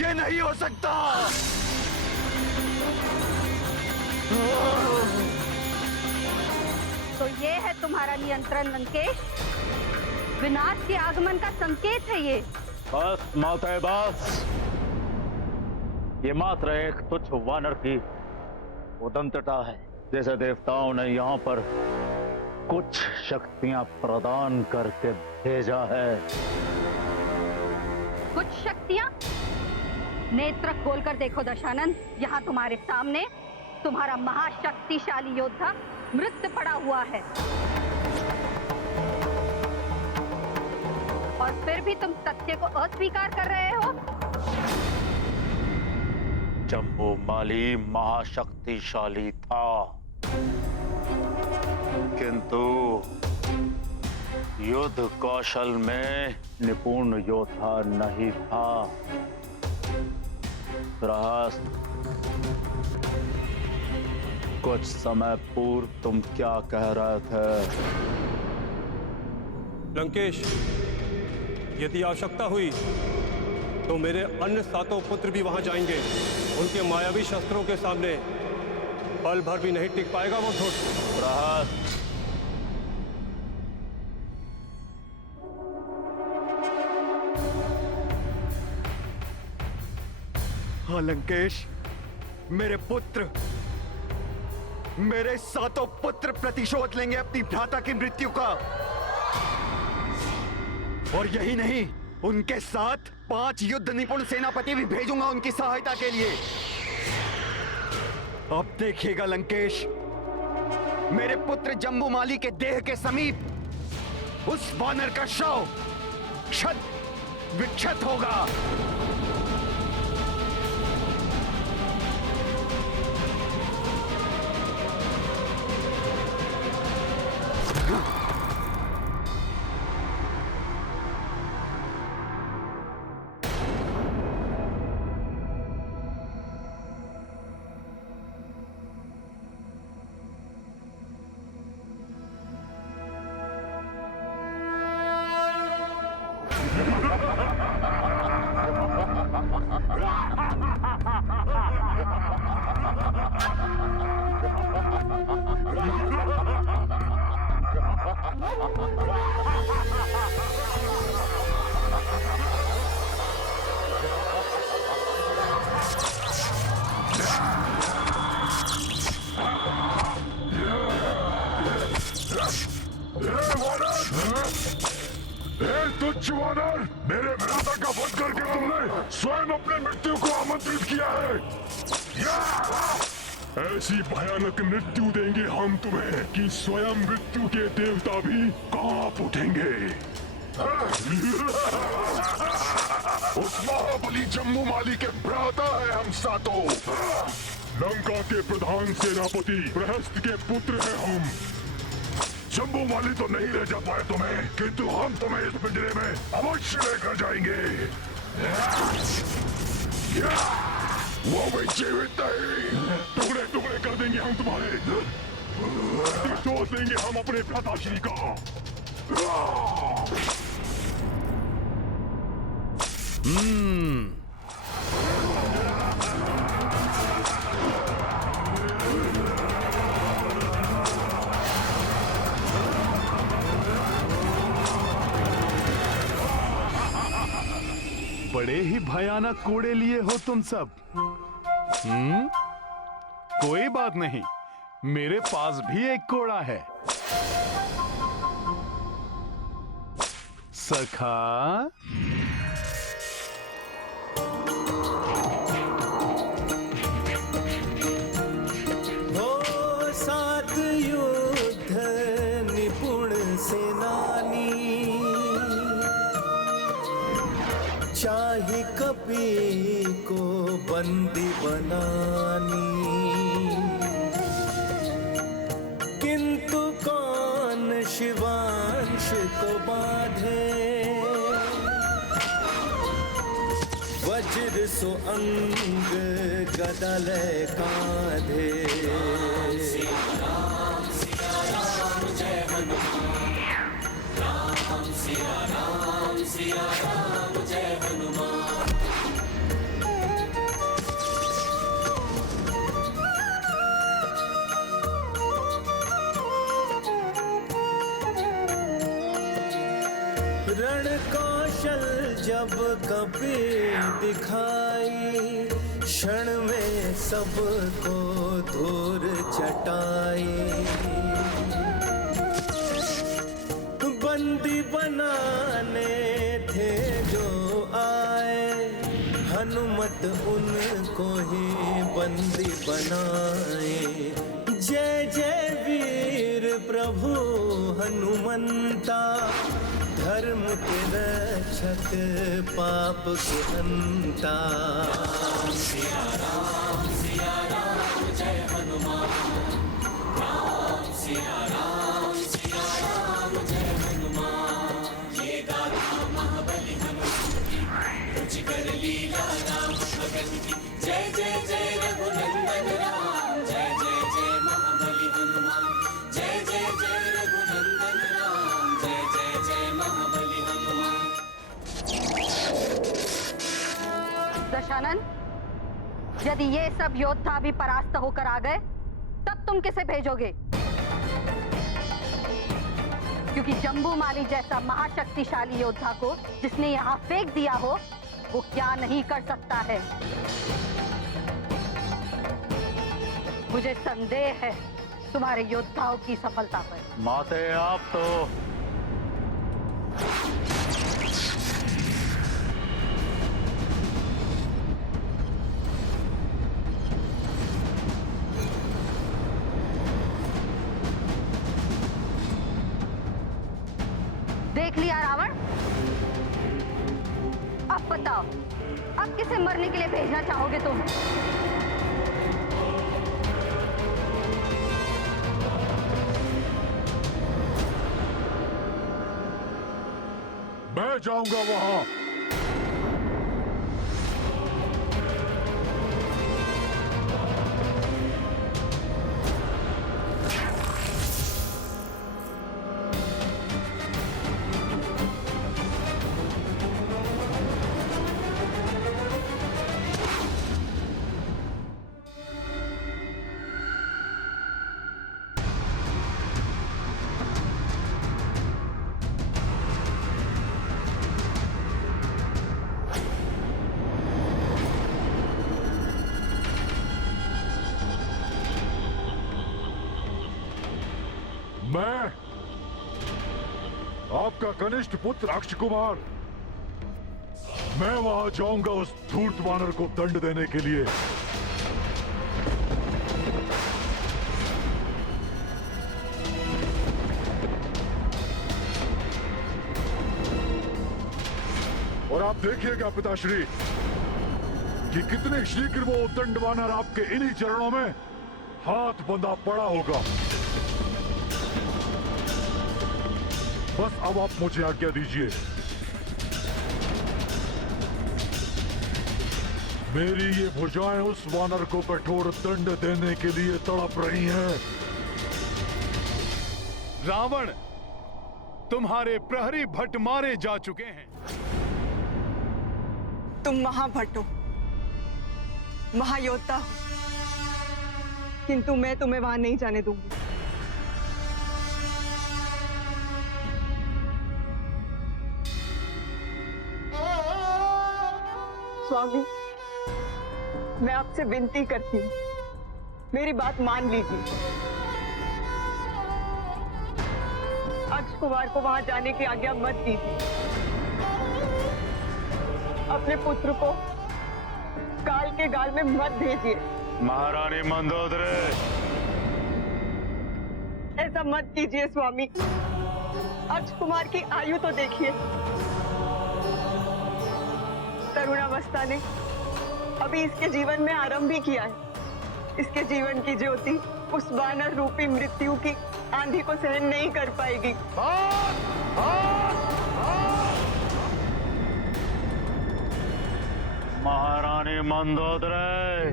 ये नहीं हो सकता। तो ये है तुम्हारा नियंत्रण लंकेश? विनाश के आगमन का संकेत है ये। बस माता बस, ये मात्र एक तुच्छ वानर की उदंतता है। जैसे देवताओं ने यहाँ पर कुछ शक्तियां प्रदान करके भेजा है। कुछ शक्तियां? नेत्र खोलकर देखो दशानन, यहाँ तुम्हारे सामने तुम्हारा महाशक्तिशाली योद्धा मृत पड़ा हुआ है, और फिर भी तुम सत्य को अस्वीकार कर रहे हो। जम्बूमाली महाशक्तिशाली था, किंतु युद्ध कौशल में निपुण योद्धा नहीं था। रहस्य, कुछ समय पूर्व तुम क्या कह रहे थे? लंकेश, यदि आवश्यकता हुई तो मेरे अन्य 7 पुत्र भी वहां जाएंगे। उनके मायावी शस्त्रों के सामने पल भर भी नहीं टिक पाएगा वो धूर्त। रहस्य, हाँ लंकेश, मेरे पुत्र, मेरे 7 पुत्र प्रतिशोध लेंगे अपनी भ्राता की मृत्यु का। और यही नहीं, उनके साथ 5 युद्ध निपुण सेनापति भी भेजूंगा उनकी सहायता के लिए। अब देखिएगा लंकेश, मेरे पुत्र जम्बूमाली के देह के समीप उस वानर का शव क्षत विक्षत होगा। तुच्छ वानर, मेरे भ्राता का वध करके तुमने स्वयं अपने मृत्यु को आमंत्रित किया है। ऐसी भयानक मृत्यु देंगे हम तुम्हें कि स्वयं मृत्यु के देवता भी कांप उठेंगे। उस महाबली जम्बूमाली के भ्राता है हम 7। लंका के प्रधान सेनापति प्रहस्त के पुत्र हैं हम। जम्बूमाली तो नहीं ले जा पाए तुम्हें, किंतु हम तुम्हें इस पिंजरे में अवश्य लेकर जाएंगे। वो भी जीवित नहीं, टुकड़े टुकड़े कर देंगे हम तुम्हारे। तोड़ देंगे हम अपने भ्राताश्री का। बड़े ही भयानक कोड़े लिए हो तुम सब। कोई बात नहीं, मेरे पास भी एक कोड़ा है। सखा, हो 7 युद्ध निपुण सेनानी, चाहे कपी को बंदी बनानी, किंतु कौन शिवांश को बांधे, वज्र सो अंग गदा ले कांधे। राम सिया राम जय हनुमान, राम सिया राम जय हनुमान। रण कौशल जब कभी दिखाई, क्षण में सबको धूर चटाई। बंदी बनाने थे जो आए, हनुमत उनको ही बंदी बनाए। जय जय वीर प्रभु हनुमंता, धर्म के रक्षक पाप के हंता। सिया राम जय हनुमान, राम सिया राम जय हनुमान। ये गाथा महाबली हनुमान की, रुचिकर लीला राम भगत की। जय जय जय रघुनंदन राम, जय जय जय महाबली हनुमान। जय जय जय रघुनंदन राम, जय जय जय महाबली हनुमान। दशानन, यदि ये सब योद्धा भी परास्त होकर आ गए, तब तुम किसे भेजोगे? क्योंकि जम्बूमाली जैसा महाशक्तिशाली योद्धा को जिसने यहाँ फेंक दिया हो, वो क्या नहीं कर सकता है। मुझे संदेह है तुम्हारे योद्धाओं की सफलता पर। माते आप तो देख लिया रावण, अब बताओ, अब किसे मरने के लिए भेजना चाहोगे तुम? मैं जाऊंगा वहां। मैं आपका कनिष्ठ पुत्र अक्ष कुमार, मैं वहां जाऊंगा उस धूर्त वानर को दंड देने के लिए। और आप देखिएगा पिताश्री कि कितने शीघ्र वो दंड वानर आपके इन्हीं चरणों में हाथ बंधा पड़ा होगा। बस अब आप मुझे आज्ञा दीजिए। मेरी ये भुजाएं उस वानर को कठोर दंड देने के लिए तड़प रही हैं। रावण, तुम्हारे प्रहरी भट्ट मारे जा चुके हैं। तुम महाभट्ट हो, महायोद्धा हो, किंतु मैं तुम्हें वहां नहीं जाने दूंगी। स्वामी, मैं आपसे विनती करती हूँ, मेरी बात मान लीजिए। अक्ष कुमार को वहां जाने की आज्ञा मत दीजिए। अपने पुत्र को काल के गाल में मत भेजिए। महारानी मंदोदरी, ऐसा मत कीजिए स्वामी। अक्ष कुमार की आयु तो देखिए, तरुणावस्था ने अभी इसके जीवन में आरंभ ही किया है। इसके जीवन की ज्योति उस वानर रूपी मृत्यु की आंधी को सहन नहीं कर पाएगी। महारानी मंदोदरी,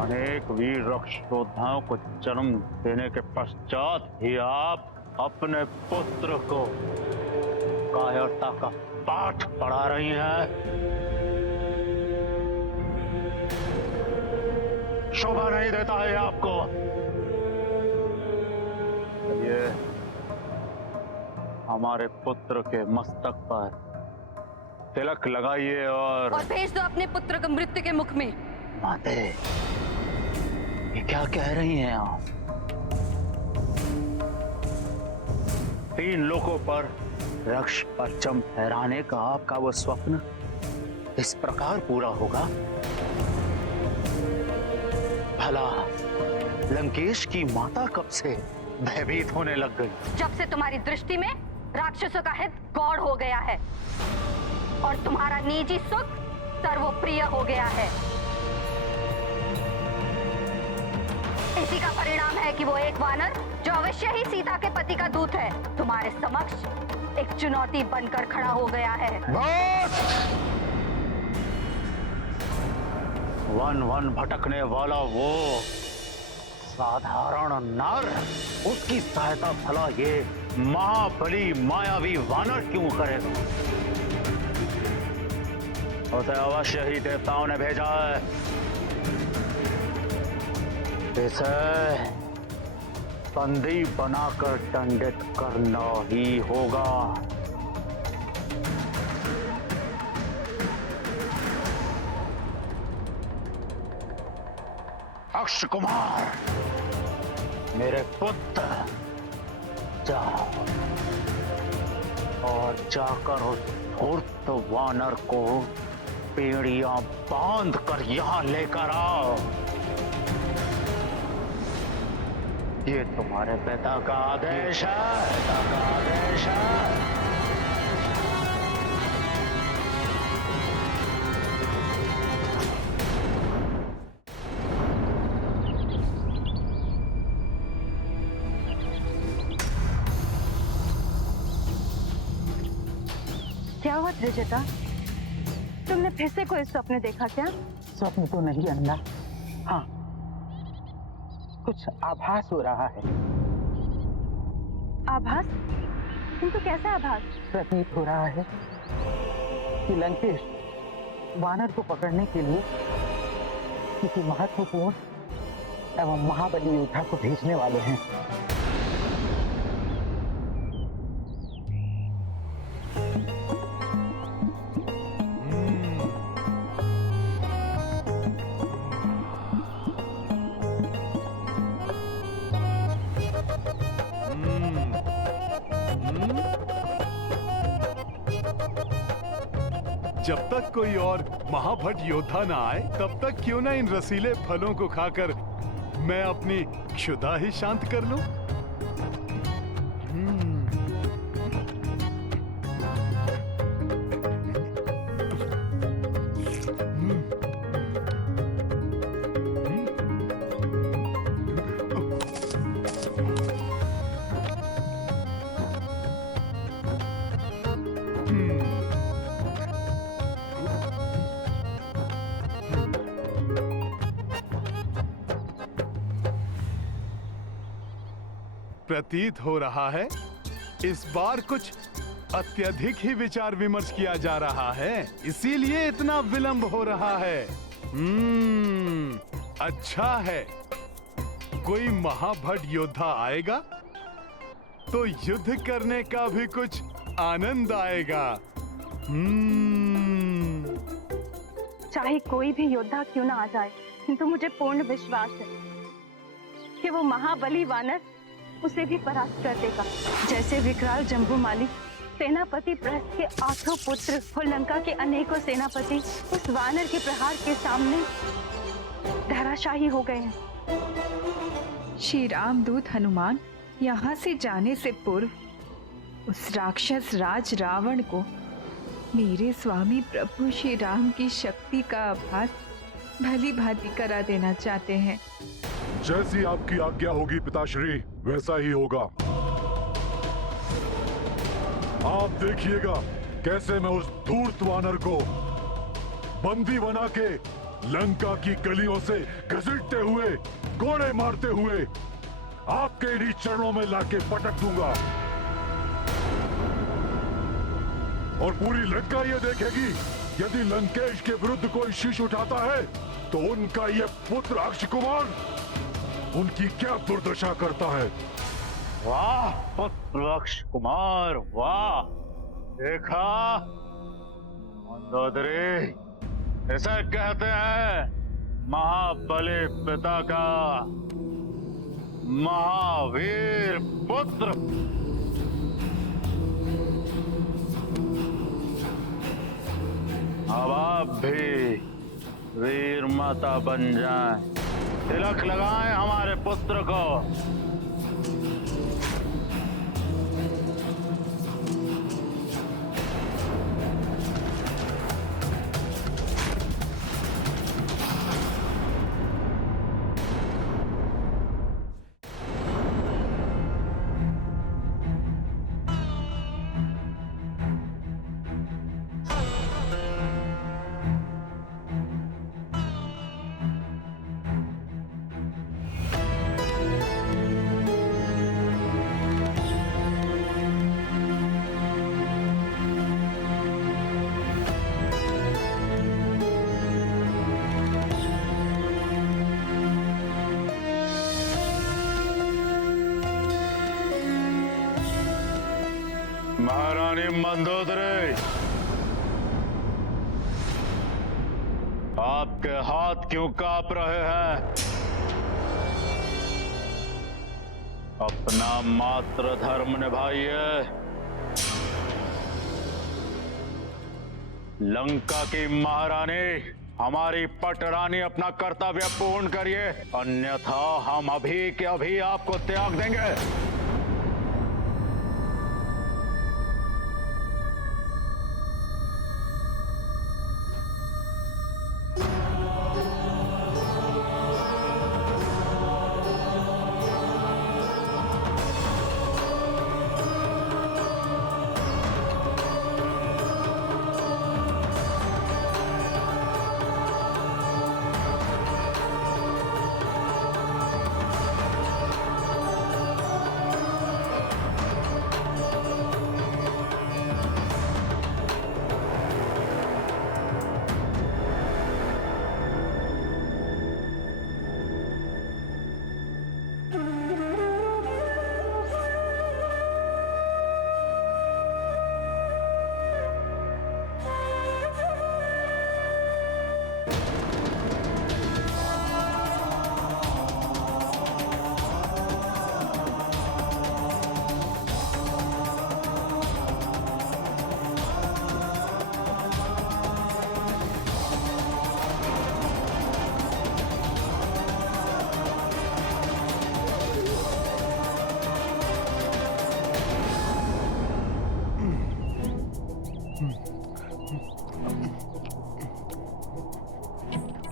अनेक वीर रक्ष योद्धाओं को जन्म देने के पश्चात ही आप अपने पुत्र को कायरता का पाठ पढ़ा रही हैं। शोभा नहीं देता है आपको। ये हमारे पुत्र के मस्तक पर तिलक लगाइए और भेज दो अपने पुत्र को मृत्यु के मुख में। माते, ये क्या कह रही हैं आप? 3 लोगों पर रक्ष परचम फहराने का आपका वो स्वप्न इस प्रकार पूरा होगा? भला लंकेश की माता कब से भयभीत होने लग गई? जब से तुम्हारी दृष्टि में राक्षसों का हित गौड़ हो गया है और तुम्हारा निजी सुख सर्वप्रिय हो गया है। इसी का परिणाम है कि वो एक वानर जो अवश्य ही सीता के पति का दूत है, तुम्हारे समक्ष एक चुनौती बनकर खड़ा हो गया है। बस! वन वन भटकने वाला वो साधारण नर, उसकी सहायता भला ये महाबली मायावी वानर क्यों करेगा? उसे अवश्य ही देवताओं ने भेजा है। इसे बंदी बनाकर दंडित करना ही होगा। अक्ष कुमार, मेरे पुत्र, जाओ और जाकर उस धूर्त वानर को पेड़ियां बांध कर यहां लेकर आओ। ये तुम्हारे पिता का आदेश है, पिता का आदेश है। क्या हुआ त्रिजटा? तुमने फिर से कोई स्वप्न देखा क्या? स्वप्न तो नहीं अन्ना, हाँ कुछ आभास हो रहा है। आभास? किंतु कैसा आभास? प्रतीत हो रहा है कि लंकेश वानर को पकड़ने के लिए किसी महत्वपूर्ण एवं महाबली योद्धा को भेजने वाले हैं। जब तक कोई और महाभट योद्धा ना आए तब तक क्यों ना इन रसीले फलों को खाकर मैं अपनी क्षुधा ही शांत कर लूं। प्रतीत हो रहा है इस बार कुछ अत्यधिक ही विचार विमर्श किया जा रहा है, इसीलिए इतना विलंब हो रहा है। अच्छा है, कोई महाभट योद्धा आएगा तो युद्ध करने का भी कुछ आनंद आएगा। चाहे कोई भी योद्धा क्यों ना आ जाए, किंतु मुझे पूर्ण विश्वास है कि वो महाबली वानर उसे भी परास्त कर देगा। जैसे विकराल जम्बूमाली सेनापति प्रहस्त के 8 पुत्र और लंका के अनेकों सेनापति उस वानर के प्रहार के सामने धराशायी हो गए हैं। श्री रामदूत हनुमान यहाँ से जाने से पूर्व उस राक्षस राज रावण को मेरे स्वामी प्रभु श्री राम की शक्ति का आभास भली भांति करा देना चाहते हैं। जैसी आपकी आज्ञा होगी पिताश्री, वैसा ही होगा। आप देखिएगा कैसे मैं उस धूर्त वानर को बंदी बना के लंका की गलियों से घसीटते हुए, कोड़े मारते हुए आपके इन्हीं चरणों में लाके पटक दूंगा। और पूरी लंका ये देखेगी यदि लंकेश के विरुद्ध कोई शीश उठाता है तो उनका ये पुत्र अक्ष कुमार उनकी क्या दुर्दशा करता है। वाह पुत्र अक्ष कुमार, वाह। देखा मंदोदरी, इसे कहते हैं महाबली पिता का महावीर पुत्र। अब आप भी वीर माता बन जाएं, तिलक लगाएं हमारे पुत्र को। महारानी मंदोदरी, आपके हाथ क्यों कांप रहे हैं? अपना मातृ धर्म निभाइए। लंका की महारानी, हमारी पटरानी, अपना कर्तव्य पूर्ण करिए, अन्यथा हम अभी के अभी आपको त्याग देंगे।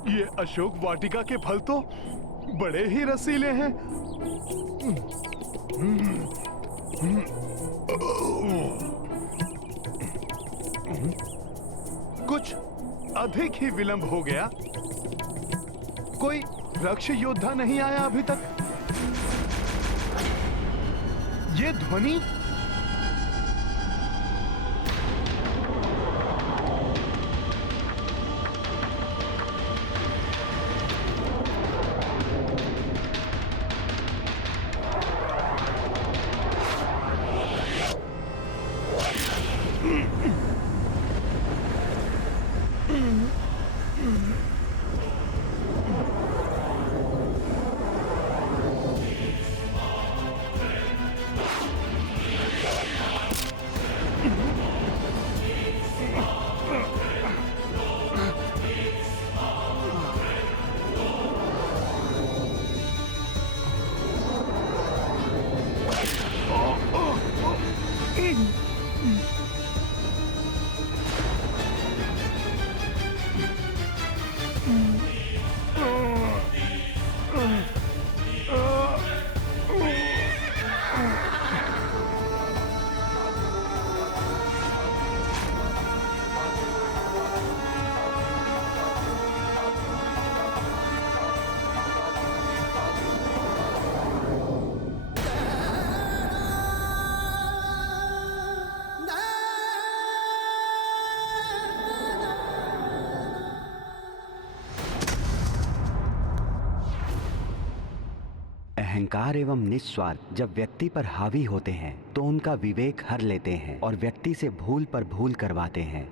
ये अशोक वाटिका के फल तो बड़े ही रसीले हैं। कुछ अधिक ही विलंब हो गया। कोई रक्ष योद्धा नहीं आया अभी तक। ये ध्वनि अहंकार एवं निस्वार्थ जब व्यक्ति पर हावी होते हैं तो उनका विवेक हर लेते हैं और व्यक्ति से भूल पर भूल करवाते हैं।